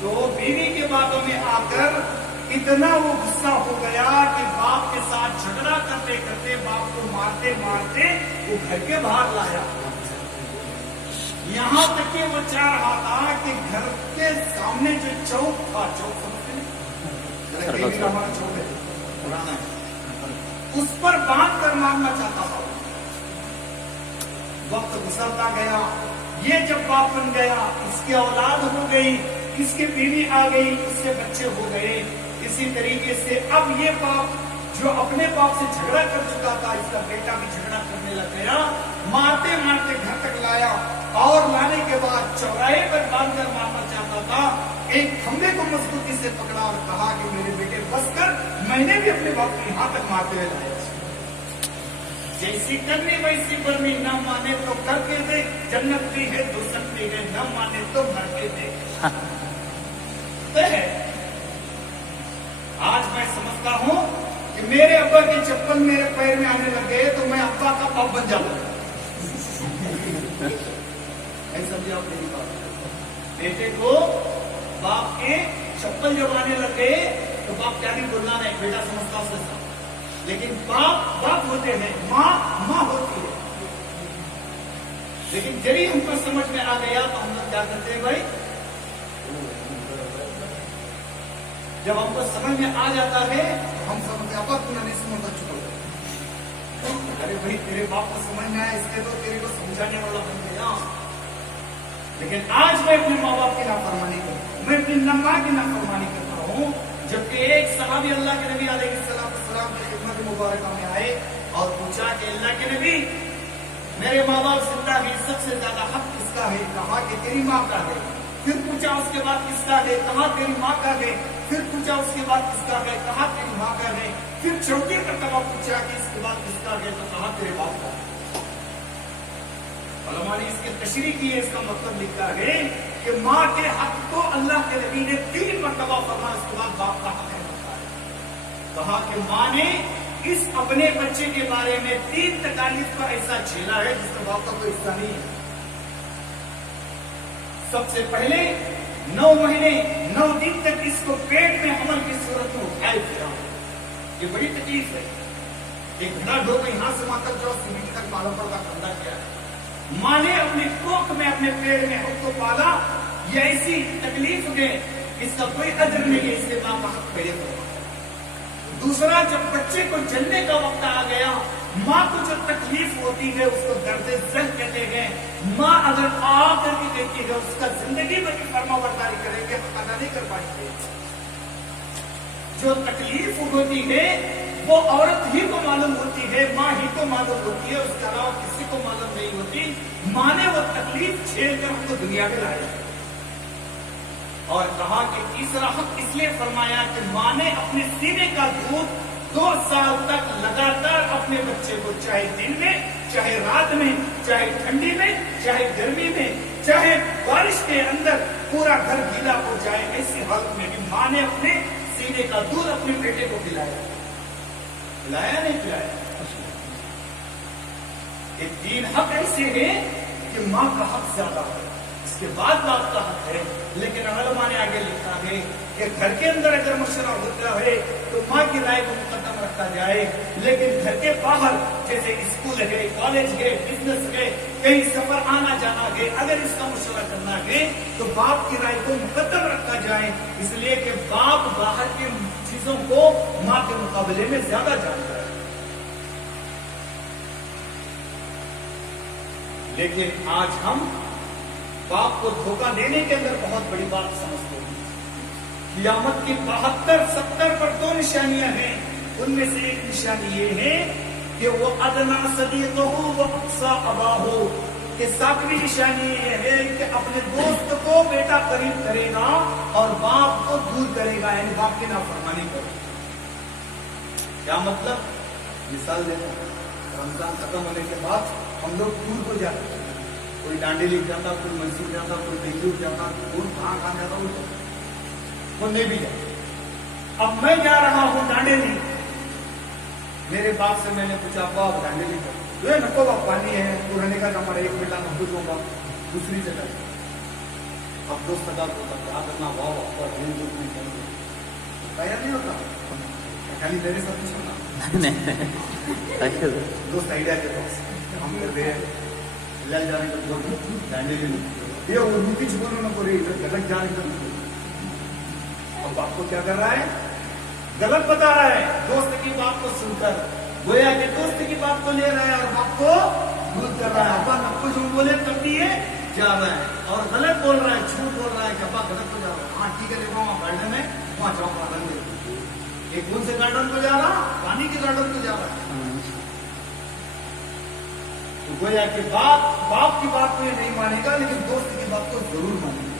تو بیوی کی باتوں میں آ کر اتنا وہ غصہ ہو گیا کہ باپ کے ساتھ جھگڑا کرتے کرتے باپ کو مارتے مارتے وہ گھر کے باہر لایا. یہاں تک کہ وہ چاہ رہا تھا کہ گھر کے سامنے جو چوک تھا، چوک سمجھتے ہیں ہمارا چوک ہے پرانا ہے، اس پر باندھ کر مارنا چاہتا تھا. وقت گزرتا گیا، یہ جب باپ بن گیا، اس کی اولاد ہو گئی، اس کی بیوی آ گئی، اس سے بچے ہو گئے. اسی طریقے سے اب یہ باپ جو اپنے باپ سے جھگڑا کر چکا تھا، اس کا بیٹا بھی جھگڑا کرنے لگ گیا. مارتے مارتے گھر تک لایا اور لانے کے بعد چوراہے پر باندھ کر مارنا چاہتا تھا. ایک کھمبے کو مضبوطی سے پکڑا اور کہا کہ میرے بیٹے بس کر، میں نے بھی اپنے باپ کو یہاں تک مارتے ہوئے لایا. جیسی کرنی ویسی برنی، نہ مانے تو کر کے دے، جنت بھی ہے دوزخ بھی ہے، نہ مانے تو مر کے دے. آج میں سمجھتا ہوں کہ میرے ابا کی چپل میرے پیر میں آنے لگے تو میں ابا کا باپ بن جاؤں. سمجھے آپ میری بات؟ بیٹے کو باپ کے چپل جب آنے لگے تو باپ کیا نہیں بولنا نہیں، بیٹا سمجھتا اس سے. لیکن باپ باپ ہوتے ہیں، ماں ماں ہوتی ہے. لیکن جب ہم کو سمجھ میں آ گیا تو ہم لوگ کیا کرتے ہیں بھائی؟ جب ہم کو سمجھ میں آ جاتا ہے تو ہم سمجھتے ہیں ابا تم نے نہیں سمجھا چکا. ارے بھائی تیرے باپ کو سمجھ میں آیا، اس کے تو تیرے کو سمجھانے والا بن گیا. لیکن آج میں اپنے ماں باپ کی نافرمانی کرتا ہوں، میں اپنی ماں کی نافرمانی کرتا ہوں. جبکہ ایک صحابی اللہ کے نبی علیہ السلام کی خدمت مبارکہ میں آئے اور پوچھا کہ اللہ کے نبی، میرے ماں باپ زندہ بھی سب سے زیادہ حق کس کا ہے؟ کہا کہ تیری ماں کا ہے. پھر پوچھا اس کے بعد کس کا ہے؟ کہا تیری ماں کا ہے. پھر پوچھا اس کے بعد کس کا ہے؟ کہا تیری ماں کا ہے. پھر چوتھی مرتبہ پوچھا کہ اس کے بعد کس کا ہے؟ تو کہا تیرے باپ کا ہے. علماء نے اس کی تشریح کی ہے، اس کا مطلب لکھا ہے کہ ماں کے حق کو اللہ کے نبی نے 3 مرتبہ فرمایا، اس کے بعد باپ کا حق ہے. کہا کہ ماں نے اس اپنے بچے کے بارے میں 3 تکالیف کا ایسا جھیلا ہے جس میں باپ کا کوئی حصہ نہیں ہے. سب سے پہلے 9 مہینے 9 دن تک اس کو پیٹ میں حمل کی صورت میں اٹھائے پھرا. یہ بڑی تکلیف ہے. ایک گھڑا ڈھو کے یہاں سے وہاں تک جاؤ، سیمنٹ تک معلوم پڑتا کھندا کیا ہے. ماں نے اپنی کوکھ میں اپنے پیڑ میں ہم کو پالا. یہ ایسی تکلیف میں اس کا کوئی اجر نہیں ہے، اس کے باپ کا حق پیڑے پر. دوسرا، جب بچے کو جلنے کا وقت آ گیا، ماں کو جو تکلیف ہوتی ہے اس کو درد ذل کہتے ہیں. ماں اگر آ کر کے دیکھتی ہے اس کا زندگی میں بھی فرما برداری کرے گی، حق ادا نہیں کر پائیں گے. جو تکلیف ہوتی ہے وہ عورت ہی کو معلوم ہوتی ہے، ماں ہی کو معلوم ہوتی ہے، اس کے علاوہ کسی کو معلوم نہیں ہوتی. ماں نے وہ تکلیف جھیل کر ہم کو دنیا میں لایا. اور کہا کہ تیسرا حق اس لیے فرمایا کہ ماں نے اپنے سینے کا دودھ 2 سال تک لگاتار اپنے بچے کو، چاہے دن میں، چاہے رات میں، چاہے ٹھنڈی میں، چاہے گرمی میں، چاہے بارش کے اندر، پورا گھر گیلا ہو جائے ایسی حالت میں بھی ماں نے اپنے سینے کا دودھ اپنے بیٹے کو پلایا. پلایا نہیں پلایا. یہ 3 حق ایسے ہیں کہ ماں کا حق زیادہ ہے، اس کے بعد باپ کا حق ہے. لیکن علماء نے آگے لکھا ہے کہ گھر کے اندر اگر مشورہ ہوتا ہے تو ماں کی رائے کو مقدم رکھا جائے، لیکن گھر کے باہر جیسے اسکول ہے، کالج ہے، بزنس ہے، کہیں سفر آنا جانا ہے، اگر اس کا مشورہ کرنا ہے تو باپ کی رائے کو مقدم رکھا جائے. اس لیے کہ باپ باہر کی چیزوں کو ماں کے مقابلے میں زیادہ جانتا ہے. لیکن آج ہم باپ کو دھوکہ دینے کے اندر بہت بڑی بات سمجھتے ہیں. قیامت کی 72-70 پر 2 نشانیاں ہیں. ان میں سے ایک نشانی یہ ہے کہ وہ ادنا صدیقہ و اقصی اباہ، کہ 7ویں نشانی یہ ہے کہ اپنے دوست کو بیٹا قریب کرے گا اور باپ کو دور کرے گا، یعنی باپ کی نافرمانی کرے گا. کیا مطلب؟ مثال دیتا ہوں. رمضان ختم ہونے کے بعد ہم لوگ دور کو جاتے ہیں. کوئی ڈانڈیلی جاتا، کوئی مسجد جاتا، کوئی بنگلور جاتا، کوئی کہاں جاتا، وہ نہیں بھی جاتا. اب میں جا رہا ہوں ڈانڈیلی. میرے باپ سے میں نے پوچھا باپ ڈانڈیلی کا نکو باپ پانی ہے، تو رہنے کا ہمارا 1 مہینہ محبوب ہوگا، دوسری جگہ. اب دوست ادا ہوتا کیا کرنا واہ واہ دل دکھ میں چاہیے تیار نہیں ہوتا خالی میرے ساتھ کچھ ہونا دوست آئیڈیا کے پاس ہم کر رہے ہیں لے جانے کا بول جانے کے لیے یہ اردو کی چھوڑوں نہ پوری غلط جانے کا اب باپ کو کیا کر رہا ہے غلط بتا رہا ہے دوست کی بات کو سن کر گویا کہ دوست کی بات کو لے رہا ہے اور باپ کو دودھ کر رہا ہے ابا نب کو جھوٹ بولے تب بھی یہ جا رہا ہے اور غلط بول رہا ہے جھوٹ بول رہا ہے کہ ابا غلط کو جا رہا ہے ہاں ٹھیک ہے دیکھو وہاں گارڈن ہے وہاں جاؤ گارڈن میں یہ کون سے گارڈن کو جا رہا پانی کے گارڈن کو جا رہا ہے تو گویا کہ باپ کی بات کو یہ نہیں مانے گا لیکن دوست کی بات کو ضرور مانے گا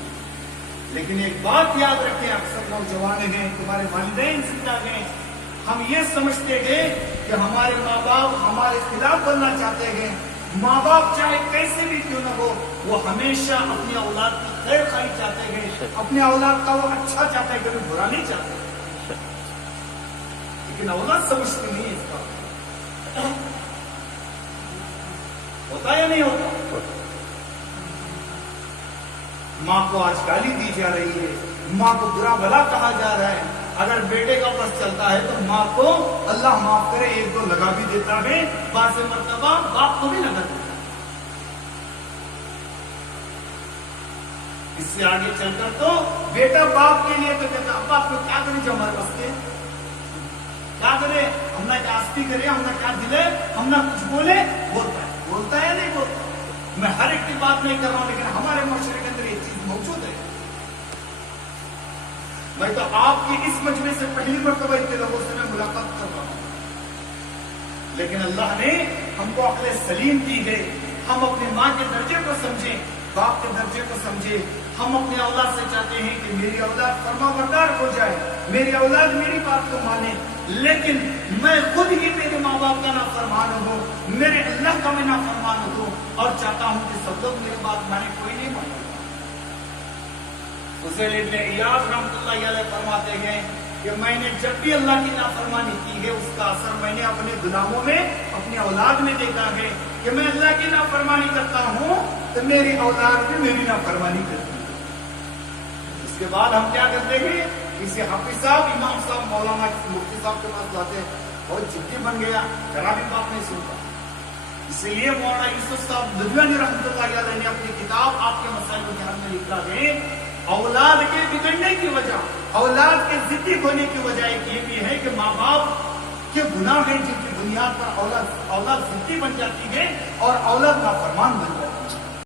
لیکن ایک بات یاد رکھیں اکثر نوجوان ہیں تمہارے والدین سے کیا گئے ہم یہ سمجھتے گئے کہ ہمارے ماں باپ ہمارے خلاف بننا چاہتے ہیں ماں باپ چاہے کیسے بھی کیوں نہ ہو وہ ہمیشہ اپنی اولاد کی خیر خواہی چاہتے ہیں اپنے اولاد کا وہ اچھا چاہتا ہے کبھی برا نہیں چاہتے لیکن اولاد سمجھتی نہیں ہے اس کا ہوتا یا نہیں ہوتا ماں کو آج گالی دی جا رہی ہے ماں کو برا بھلا کہا جا رہا ہے اگر بیٹے کا بس چلتا ہے تو ماں کو اللہ معاف کرے ایک دو لگا بھی دیتا ہے بعض مرتبہ باپ کو بھی لگا دیتا ہے اس سے آگے چل کر تو بیٹا باپ کے لیے تو کہتا ابا آپ کو کیا کریں جو ہمارے پاس کے کیا کرے ہم نہ کیا آستی کرے ہم نہ کیا دلے ہم نہ کچھ بولے بولتا ہے یا نہیں بولتا میں ہر ایک کی بات نہیں کر رہا ہوں لیکن ہمارے معاشرے کے اندر یہ چیز موجود ہے میں تو آپ کی اس مجمع سے پہلی مرتبہ اتنے لوگوں سے میں ملاقات کر رہا ہوں لیکن اللہ نے ہم کو عقل سلیم دی ہے ہم اپنی ماں کے درجے کو سمجھیں باپ کے درجے کو سمجھیں ہم اپنے اولاد سے چاہتے ہیں کہ میری اولاد فرما بردار ہو جائے میری اولاد میری بات کو مانے لیکن میں خود ہی میرے ماں باپ کا نافرمان ہوں میرے اللہ کا میں نافرمان ہوں اور چاہتا ہوں کہ سب لوگ میری بات مانے کوئی نہیں مانے حسین ابن ایاز رحمۃ اللہ علیہ فرماتے ہیں کہ میں نے جب بھی اللہ کی نافرمانی کی ہے اس کا اثر میں نے اپنے غلاموں میں اپنی اولاد میں دیکھا ہے کہ میں اللہ کی نافرمانی کرتا ہوں تو میری اولاد بھی میری نافرمانی کرتی ہے اس کے بعد ہم کیا کرتے ہیں کسی حافظ صاحب امام صاحب مولانا مفتی صاحب کے پاس جاتے ہیں بہت جدی بن گیا ذرا بھی بات نہیں سنتا اسی لیے مولانا یوسف صاحب ندوانی رحمۃ اللہ علیہ نے اپنی کتاب آپ کے مسائل کے دھیان میں لکھا ہے اولاد کے بگڑنے کی وجہ اولاد کے ضدی ہونے کی وجہ ایک یہ بھی ہے کہ ماں باپ کے گناہ ہیں جن کی بنیاد پر اولاد ضدی بن جاتی ہے اور اولاد نافرمان بن جاتی ہے